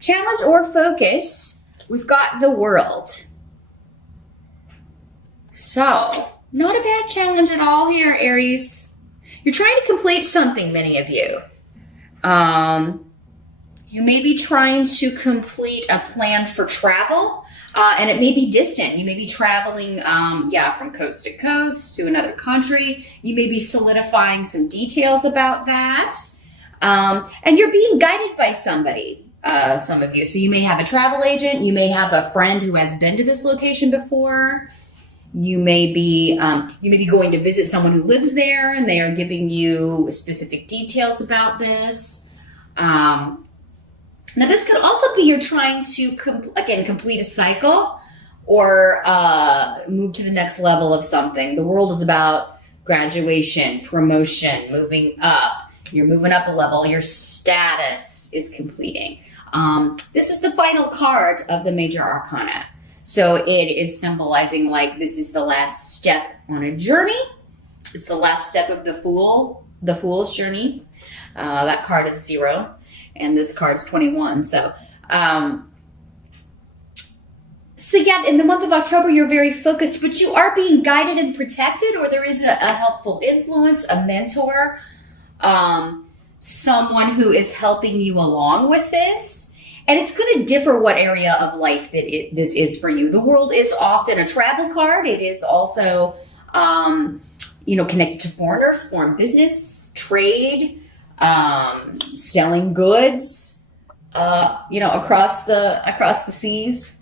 Challenge or focus, we've got the World. So, not a bad challenge at all here, Aries. You're trying to complete something, many of you. You may be trying to complete a plan for travel, and it may be distant. You may be traveling, from coast to coast to another country. You may be solidifying some details about that. And you're being guided by somebody, some of you. So you may have a travel agent. You may have a friend who has been to this location before. You may be going to visit someone who lives there, and they are giving you specific details about this. Now, this could also be you're trying to, complete a cycle or move to the next level of something. The World is about graduation, promotion, moving up. You're moving up a level. Your status is completing. This is the final card of the Major Arcana. So it is symbolizing like this is the last step on a journey. It's the last step of the Fool's journey. That card is 0. And this card is 21. So yeah, in the month of October, you're very focused, but you are being guided and protected, or there is a helpful influence, a mentor, someone who is helping you along with this. And it's going to differ what area of life that this is for you. The World is often a travel card. It is also, connected to foreigners, foreign business, trade, selling goods, across the seas,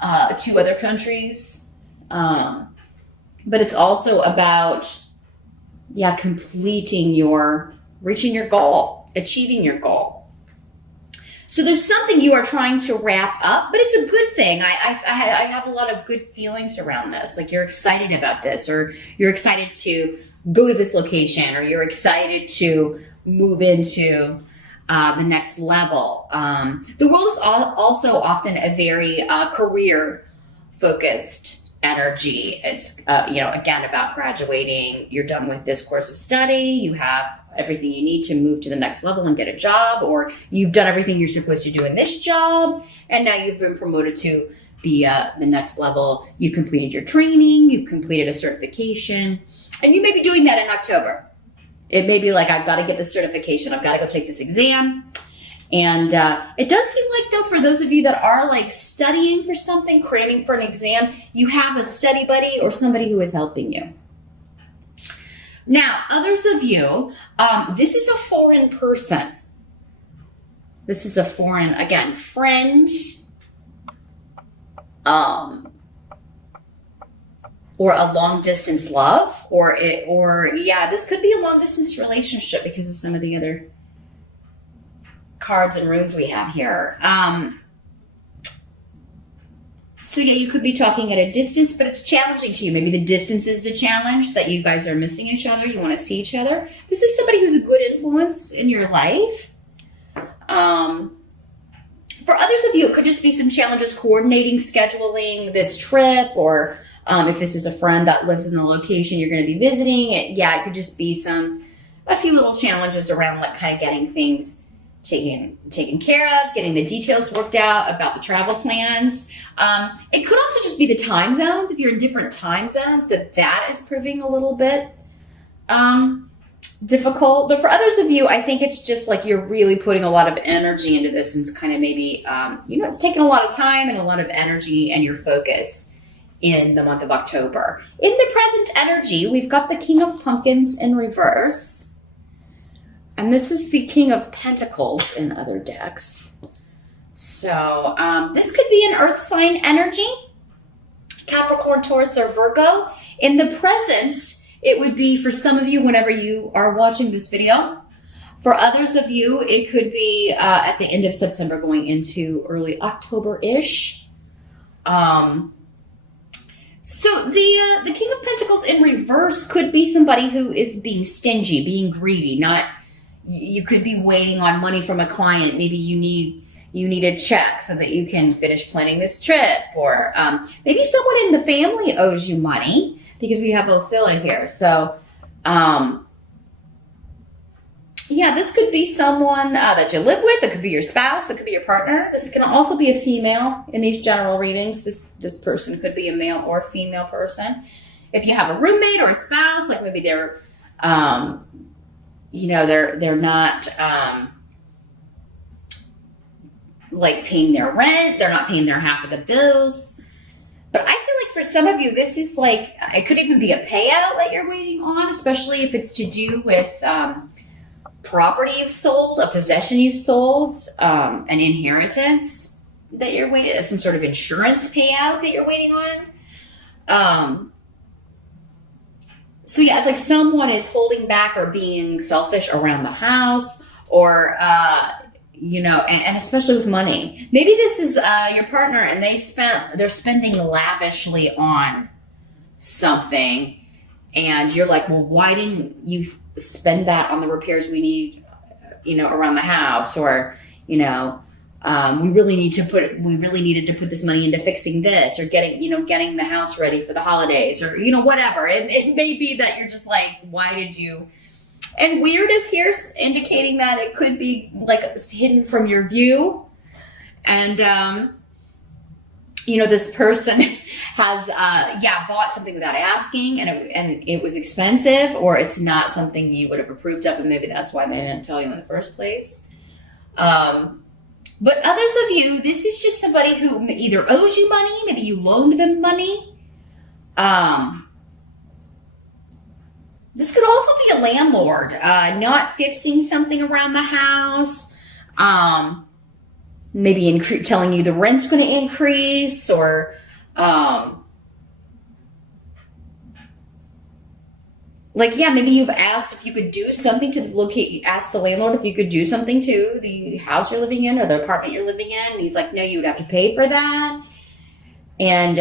to other countries. But it's also about, reaching your goal, achieving your goal. So there's something you are trying to wrap up, but it's a good thing. I have a lot of good feelings around this. Like you're excited about this, or you're excited to go to this location, or you're excited to move into the next level. The World is also often a very career-focused energy. It's, again, about graduating. You're done with this course of study. You have everything you need to move to the next level and get a job, or you've done everything you're supposed to do in this job, and now you've been promoted to the next level. You've completed your training. You've completed a certification, and you may be doing that in October. It may be like, I've got to get this certification. I've got to go take this exam. And it does seem like, though, for those of you that are like studying for something, cramming for an exam, you have a study buddy or somebody who is helping you. Now, others of you, this is a foreign person. This is a foreign, again, friend, or a long distance love, or this could be a long distance relationship because of some of the other cards and runes we have here. So yeah, you could be talking at a distance, but it's challenging to you. Maybe the distance is the challenge, that you guys are missing each other. You want to see each other. This is somebody who's a good influence in your life. For others of you, it could just be some challenges coordinating, scheduling this trip, or if this is a friend that lives in the location you're going to be visiting, it could just be a few little challenges around like kind of getting things taken care of, getting the details worked out about the travel plans. It could also just be the time zones. If you're in different time zones, that is proving a little bit difficult. But for others of you, I think it's just like you're really putting a lot of energy into this, and it's kind of maybe, it's taking a lot of time and a lot of energy and your focus in the month of October. In the present energy, we've got the King of Pumpkins in reverse. And this is the King of Pentacles in other decks. So this could be an earth sign energy, Capricorn, Taurus, or Virgo. In the present, it would be for some of you whenever you are watching this video. For others of you, it could be at the end of September going into early October-ish. So the King of Pentacles in reverse could be somebody who is being stingy, being greedy, you could be waiting on money from a client. Maybe you need a check so that you can finish planning this trip, or maybe someone in the family owes you money, because we have Ophila here. So Yeah, this could be someone that you live with. It could be your spouse. It could be your partner. This can also be a female in these general readings. This person could be a male or female person. If you have a roommate or a spouse, like maybe they're, they're not like paying their rent. They're not paying their half of the bills. But I feel like for some of you, this is like, it could even be a payout that you're waiting on, especially if it's to do with property you've sold, a possession you've sold, an inheritance that you're waiting, some sort of insurance payout that you're waiting on. So yeah, it's like someone is holding back or being selfish around the house, or and especially with money. Maybe this is your partner, and they're spending lavishly on something, and you're like, well, why didn't you spend that on the repairs we need, around the house, or we really needed to put this money into fixing this, or getting the house ready for the holidays, or whatever. It may be that you're just like, why did you? And weird is here, indicating that it could be like hidden from your view, and this person has bought something without asking, and it was expensive, or it's not something you would have approved of, and maybe that's why they didn't tell you in the first place. But others of you, this is just somebody who either owes you money, maybe you loaned them money. This could also be a landlord, not fixing something around the house, maybe telling you the rent's going to increase, or maybe you've asked if you could do something to ask the landlord if you could do something to the house you're living in or the apartment you're living in. And he's like, no, you would have to pay for that. And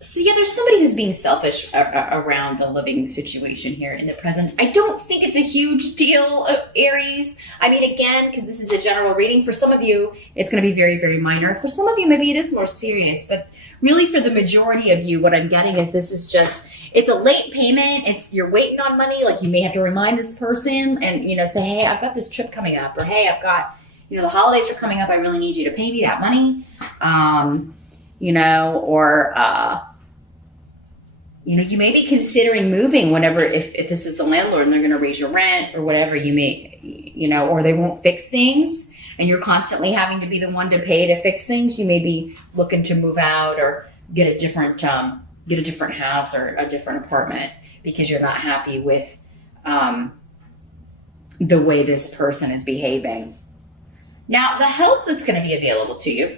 so yeah, there's somebody who's being selfish around the living situation here in the present. I don't think it's a huge deal, Aries. I mean, again, because this is a general reading, for some of you, it's going to be very, very minor. For some of you, maybe it is more serious. But really, for the majority of you, what I'm getting is this is just, it's a late payment. You're waiting on money. Like, you may have to remind this person and, say, hey, I've got this trip coming up. Or, hey, I've got, the holidays are coming up. I really need you to pay me that money. You may be considering moving whenever, if this is the landlord and they're going to raise your rent or whatever, you may, or they won't fix things and you're constantly having to be the one to pay to fix things. You may be looking to move out or get a different house or a different apartment because you're not happy with the way this person is behaving. Now, the help that's going to be available to you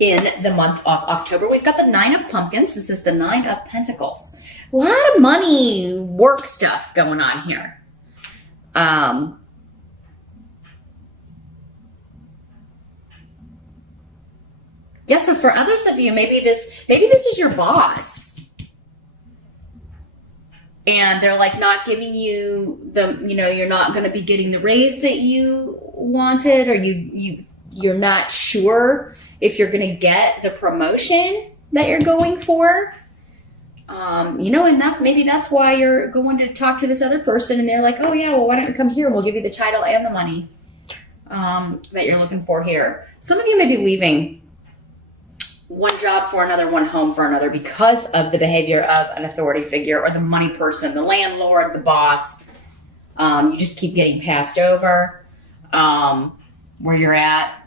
in the month of October, we've got the 9 of Pumpkins. This is the 9 of Pentacles. A lot of money, work stuff going on here. So for others of you, maybe this is your boss. And they're like not giving you you're not going to be getting the raise that you wanted, or you're not sure if you're going to get the promotion that you're going for. And that's why you're going to talk to this other person, and they're like, oh yeah, well, why don't you come here and we'll give you the title and the money that you're looking for here. Some of you may be leaving one job for another, one home for another, because of the behavior of an authority figure or the money person, the landlord, the boss. You just keep getting passed over where you're at.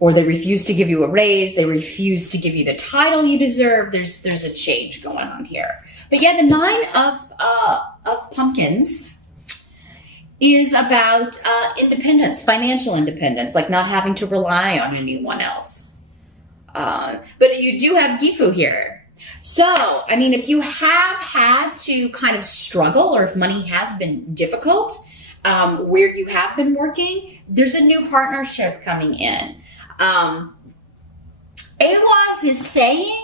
Or they refuse to give you a raise. They refuse to give you the title you deserve. There's a change going on here. But yeah, the 9 of Pumpkins is about independence, financial independence, like not having to rely on anyone else. But you do have Gifu here. So, I mean, if you have had to kind of struggle, or if money has been difficult where you have been working, there's a new partnership coming in. Awas is saying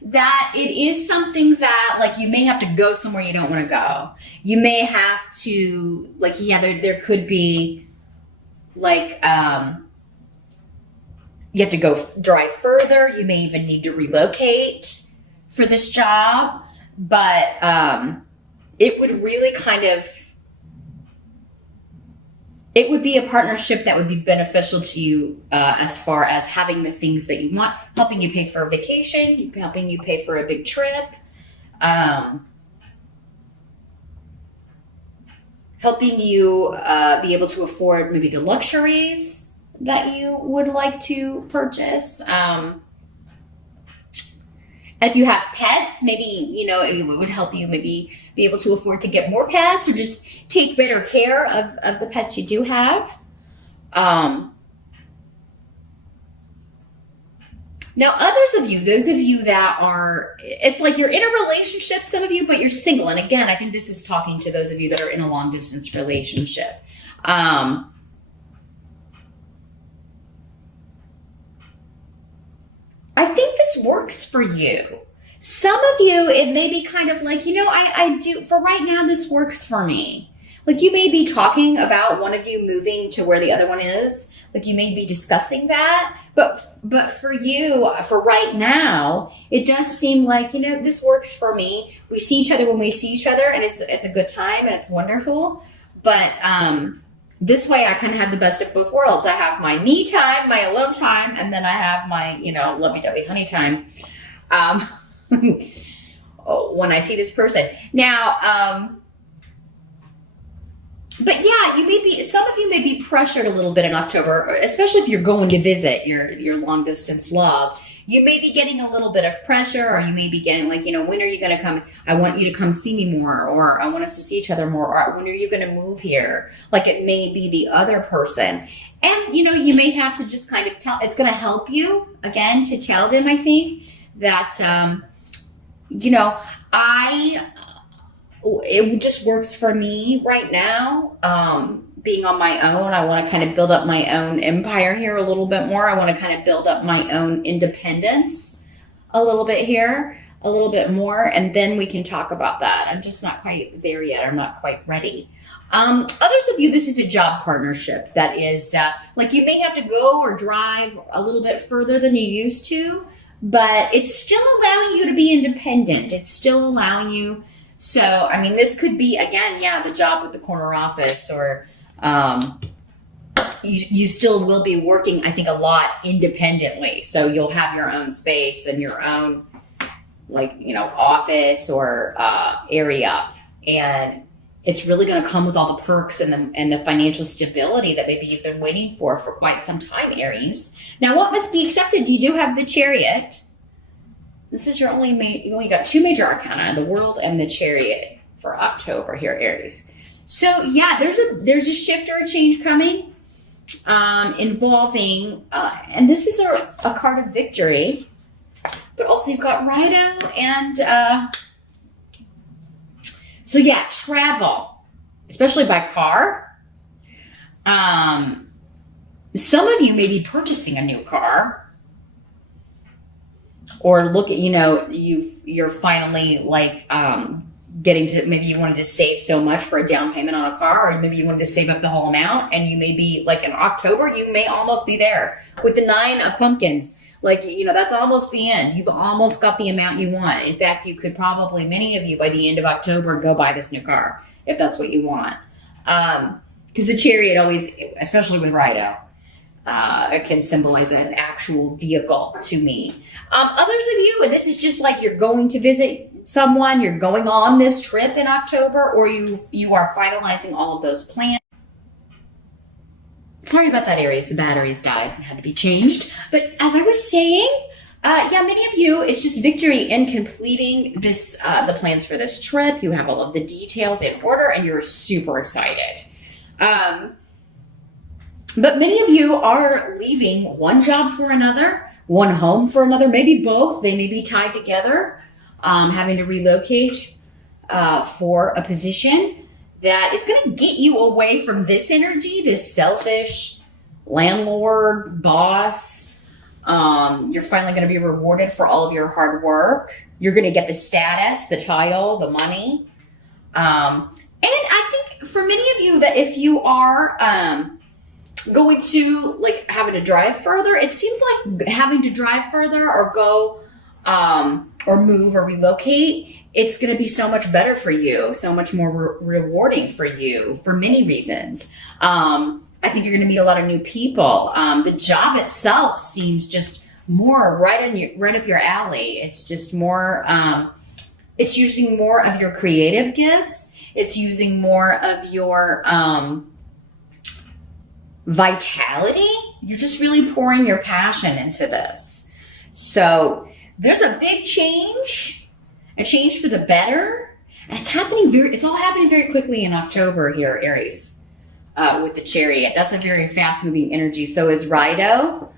that it is something that, like, you may have to go somewhere you don't want to go. You may have to, like, there could be, like, you have to go drive further. You may even need to relocate for this job. But it would really it would be a partnership that would be beneficial to you as far as having the things that you want, helping you pay for a vacation, helping you pay for a big trip, helping you be able to afford maybe the luxuries that you would like to purchase. And if you have pets, maybe, it would help you maybe be able to afford to get more pets or just take better care of the pets you do have. Now, others of you, those of you that are, it's like you're in a relationship, some of you, but you're single. And again, I think this is talking to those of you that are in a long distance relationship. I think this works for you. Some of you, it may be kind of like, I do, for right now, this works for me. Like you may be talking about one of you moving to where the other one is. Like you may be discussing that. But for you, for right now, it does seem like, this works for me. We see each other when we see each other and it's a good time and it's wonderful. But this way I kind of have the best of both worlds. I have my me time, my alone time, and then I have my, lovey-dovey honey time when I see this person. Now, but yeah, some of you may be pressured a little bit in October, especially if you're going to visit your long distance love. You may be getting a little bit of pressure, or you may be getting like, when are you going to come? I want you to come see me more, or I want us to see each other more, or when are you going to move here? Like it may be the other person. And, you may have to just kind of it's going to help you again to tell them, I think that, it just works for me right now. Being on my own, I want to kind of build up my own empire here a little bit more. I want to kind of build up my own independence a little bit here, a little bit more, and then we can talk about that. I'm just not quite there yet. I'm not quite ready. Others of you, this is a job partnership that is like you may have to go or drive a little bit further than you used to, but it's still allowing you to be independent. It's still allowing you. So, this could be, again, the job with the corner office, or you still will be working, I think, a lot independently. So you'll have your own space and your own, office or area. And it's really going to come with all the perks and the financial stability that maybe you've been waiting for quite some time, Aries. Now, what must be accepted? You do have the Chariot. This is you only got two major arcana, the World and the Chariot for October here, Aries. So yeah, there's a shift or a change coming involving, and this is a card of victory, but also you've got Rhino and, so yeah, travel, especially by car. Some of you may be purchasing a new car. Or look at, you're finally getting to, maybe you wanted to save so much for a down payment on a car, or maybe you wanted to save up the whole amount, and you may be like in October, you may almost be there with the 9 of pumpkins. That's almost the end. You've almost got the amount you want. In fact, you could probably, many of you by the end of October, go buy this new car if that's what you want. Because the Chariot always, especially with Rhino, it can symbolize an actual vehicle to me. Others of you, and this is just like you're going to visit someone, you're going on this trip in October, or you are finalizing all of those plans. Sorry about that, Aries. The batteries died and had to be changed. But as I was saying, many of you, it's just victory in completing this, the plans for this trip. You have all of the details in order and you're super excited. But many of you are leaving one job for another, one home for another, maybe both. They may be tied together, having to relocate for a position that is going to get you away from this energy, this selfish landlord, boss. You're finally going to be rewarded for all of your hard work. You're going to get the status, the title, the money. And I think for many of you that if you are going to having to drive further, it seems like having to drive further or go or move or relocate it's going to be so much better for you, so much more rewarding for you for many reasons. I think you're going to meet a lot of new people. The job itself seems just more right up your alley. It's just more, it's using more of your creative gifts. It's using more of your vitality. You're just really pouring your passion into this. So there's a big change, a change for the better. And it's all happening very quickly in October here, Aries, with the Chariot. That's a very fast moving energy. So is Rido.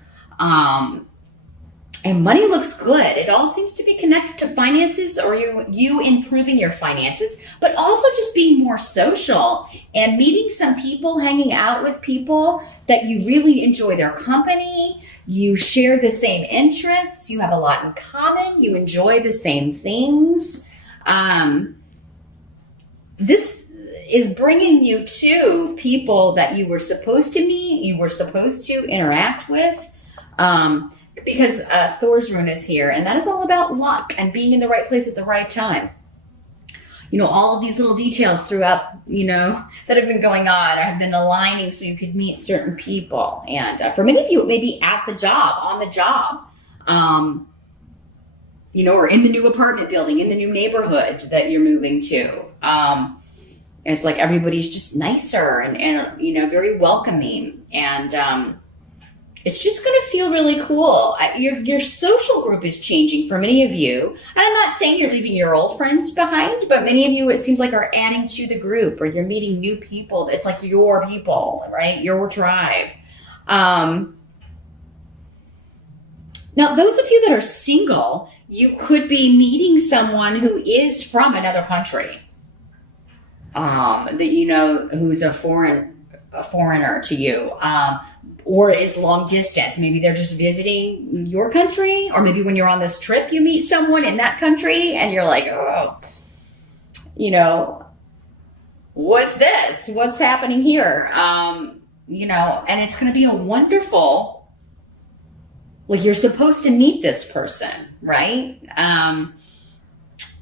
And money looks good. It all seems to be connected to finances, or you improving your finances, but also just being more social and meeting some people, hanging out with people that you really enjoy their company. You share the same interests. You have a lot in common. You enjoy the same things. This is bringing you to people that you were supposed to meet, you were supposed to interact with. Because Thor's rune is here, and that is all about luck and being in the right place at the right time. You know, all of these little details throughout, that have been going on or have been aligning so you could meet certain people. And for many of you, it may be at the job, on the job, or in the new apartment building, in the new neighborhood that you're moving to. And it's like everybody's just nicer and very welcoming. And it's just going to feel really cool. Your social group is changing for many of you. And I'm not saying you're leaving your old friends behind, but many of you, it seems like, are adding to the group, or you're meeting new people. It's like your people, right? Your tribe. Now, those of you that are single, you could be meeting someone who is from another country, that who's a foreigner to you, or is long distance. Maybe they're just visiting your country, or maybe when you're on this trip, you meet someone in that country and you're like, oh, what's this? What's happening here? And it's going to be a wonderful, like, you're supposed to meet this person, right?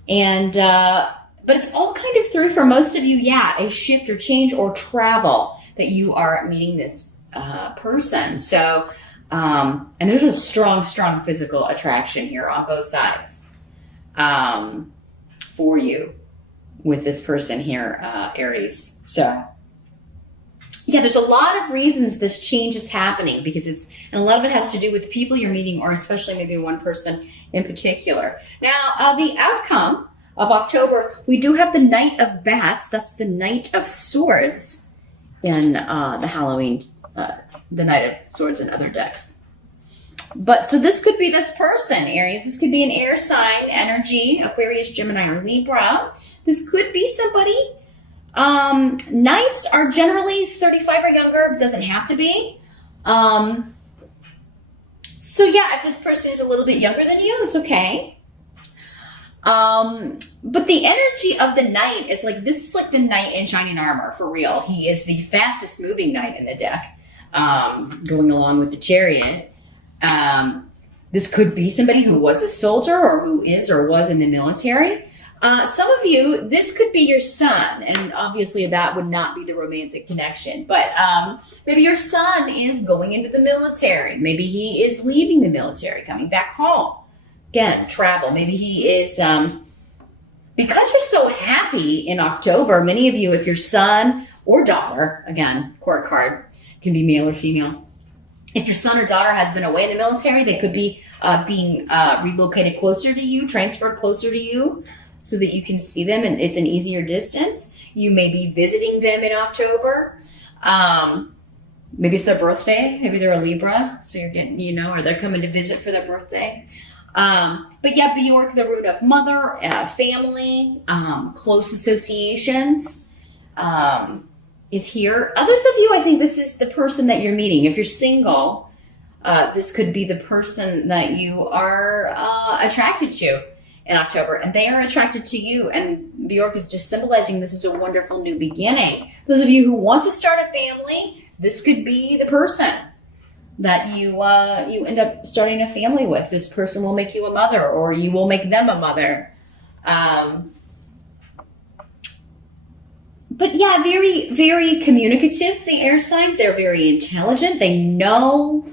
But it's all kind of through, for most of you, a shift or change or travel that you are meeting this person. So, and there's a strong physical attraction here on both sides for you with this person here, Aries. So, there's a lot of reasons this change is happening, because and a lot of it has to do with people you're meeting, or especially maybe one person in particular. Now, the outcome of October, we do have the Knight of Bats. That's the Knight of Swords in the Halloween, the Knight of Swords and other decks. But so this could be this person, Aries. This could be an air sign energy, Aquarius, Gemini, or Libra. This could be somebody. Knights are generally 35 or younger. Doesn't have to be. So if this person is a little bit younger than you, it's okay. But the energy of the knight is like, this is like the knight in shining armor, for real. He is the fastest moving knight in the deck, going along with the Chariot. This could be somebody who was a soldier, or who is or was in the military. Some of you, this could be your son, and obviously that would not be the romantic connection, but maybe your son is going into the military. Maybe he is leaving the military, coming back home. Again, travel. Maybe he is, because you're so happy in October, many of you, if your son or daughter, again, court card, can be male or female. If your son or daughter has been away in the military, they could be being relocated closer to you, transferred closer to you, so that you can see them and it's an easier distance. You may be visiting them in October. Maybe it's their birthday. Maybe they're a Libra, so you're getting, or they're coming to visit for their birthday. But Bjork, the root of mother, family, close associations, is here. Others of you, I think this is the person that you're meeting. If you're single, this could be the person that you are attracted to in October, and they are attracted to you. And Bjork is just symbolizing this is a wonderful new beginning. Those of you who want to start a family, this could be the person that you end up starting a family with. This person will make you a mother, or you will make them a mother. Um, but yeah, very, very communicative, the air signs. They're very intelligent. They know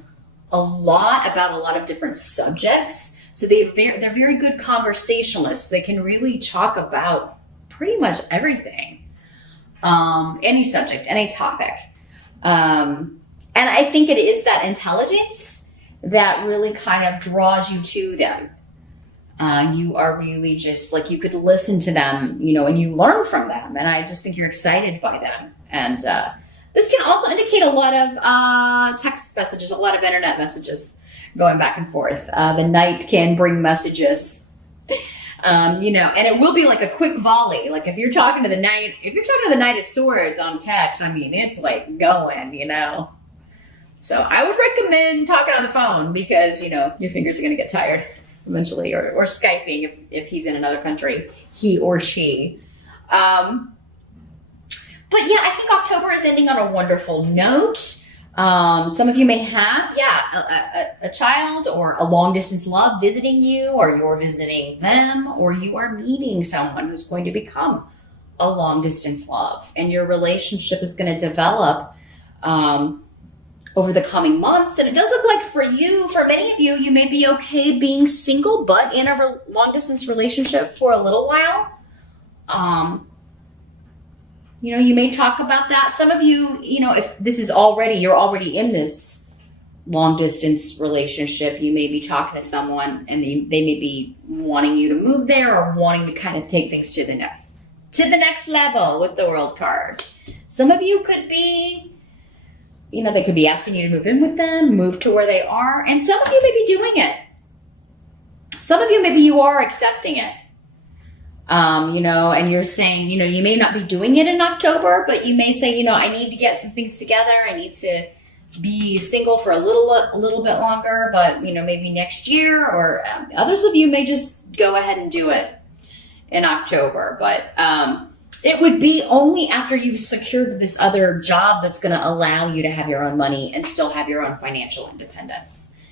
a lot about a lot of different subjects. So they're very good conversationalists. They can really talk about pretty much everything, any subject, any topic. And I think it is that intelligence that really kind of draws you to them. You are really just like, you could listen to them, and you learn from them. And I just think you're excited by them. And this can also indicate a lot of text messages, a lot of internet messages going back and forth. The night can bring messages, and it will be like a quick volley. Like if you're talking to the Knight of Swords on text, I mean, it's like going, So I would recommend talking on the phone because, your fingers are going to get tired eventually, or Skyping if he's in another country, he or she. But yeah, I think October is ending on a wonderful note. Some of you may have, a child or a long distance love visiting you, or you're visiting them, or you are meeting someone who's going to become a long distance love, and your relationship is going to develop over the coming months. And it does look like for many of you, you may be okay being single, but in a long distance relationship for a little while. You may talk about that. Some of you, if this is you're already in this long distance relationship, you may be talking to someone and they may be wanting you to move there, or wanting to kind of take things to the next level with the World card. Some of you could be, they could be asking you to move in with them, move to where they are. And some of you may be doing it. Some of you, maybe you are accepting it. And you're saying, you may not be doing it in October, but you may say, I need to get some things together. I need to be single for a little bit longer, but, maybe next year. Or others of you may just go ahead and do it in October. But it would be only after you've secured this other job that's going to allow you to have your own money and still have your own financial independence.